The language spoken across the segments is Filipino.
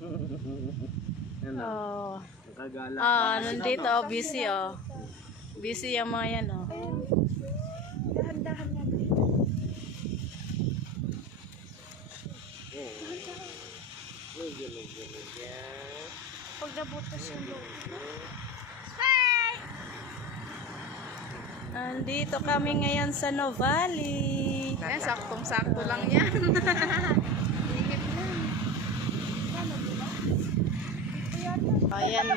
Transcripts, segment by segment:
Ano? Oh. Nakagala. Nandito, busy, oh. Busy yung mga yan, oh. Dahan-dahan na. Pag nabutas yung loob. Nandito kami ngayon sa Novali. Kaya saktong-sakto lang yan. Higit lang. Ayan na.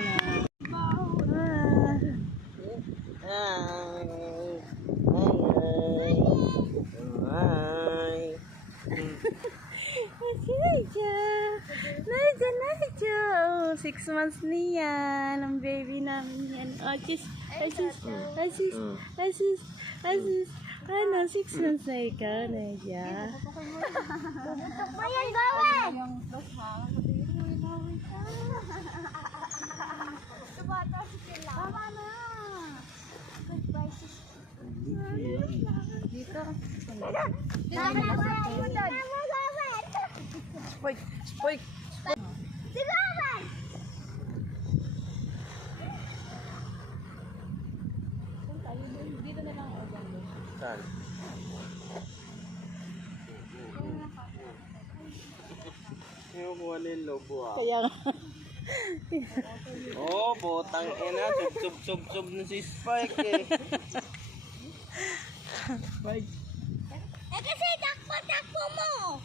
Naija. Oh, 6 months niya. Ang baby namin yan. Oh, Asis. Ano, 6 months na ikaw, Naija. Mayan gawin! Tubata si Sila. Tama na. Dito. Spoik. Saan? Yung kuha na yung lobo ah. Kaya nga. Oh, botang ina. Sub na si Spike eh. Spike. Eh kasi takpo mo!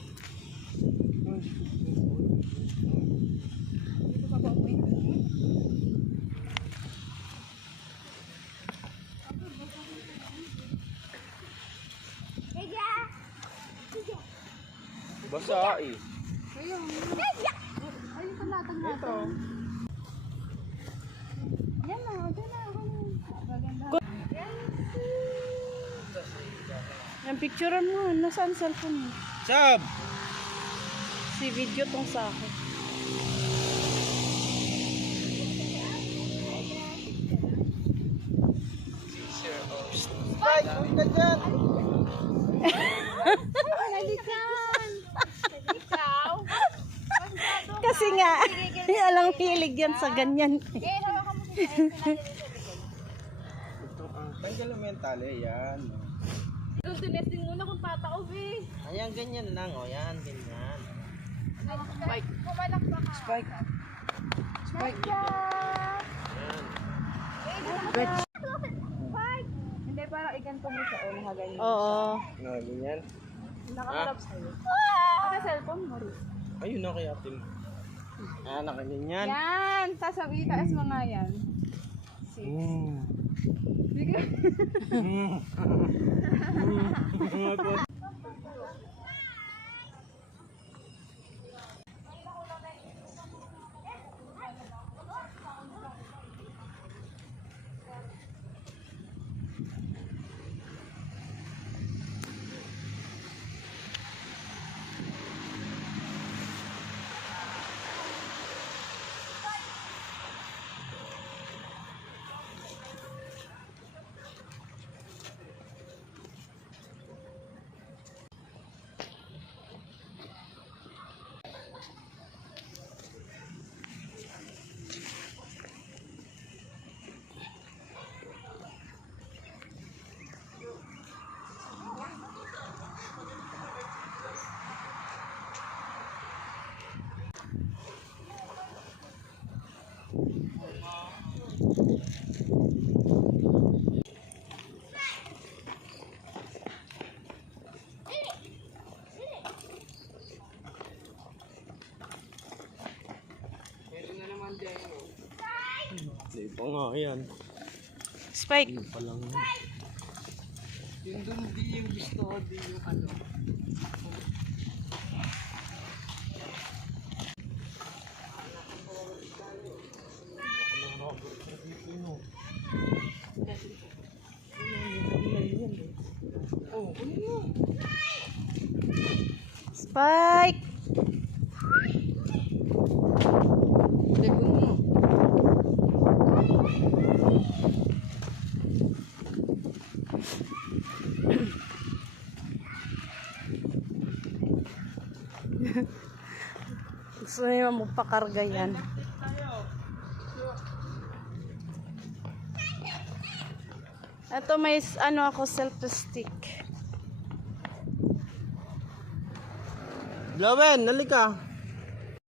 Basa eh. Ayun sa latang natin. Yan na, dyan na. Maganda. Yung picturean mo. Nasaan cellphone mo? Sab! Si video tong sa akin. Spike! Uy ka dyan! Nalikan! Ikaw? Kasi nga, alang hilig yan sa ganyan. Eh, hawakan mo siya. Tanggal ang mentale, yan. Tinesting muna kung tataob eh. Ayan, ganyan lang. O, yan, ganyan. Spike. Pumalak ba ka? Spike. Spike. Yan. Good. Spike! Hindi, parang iganto mo sa ulo ha, ganyan. Oo. No, ganyan. Nakaharap sa'yo. Ate, cellphone mo rin. Ayun na kaya Tim. Ah, nakaganyan. Yan! Sasabi, taas mo nga yan. Sige. Hindi pa nga yan. Spike. Hindi pa lang. Yung doon di yung gusto ko, di yung ano. Spike. Gusto niya magpakarga yan. Ito may ano ako selfie stick. Lowen, halika.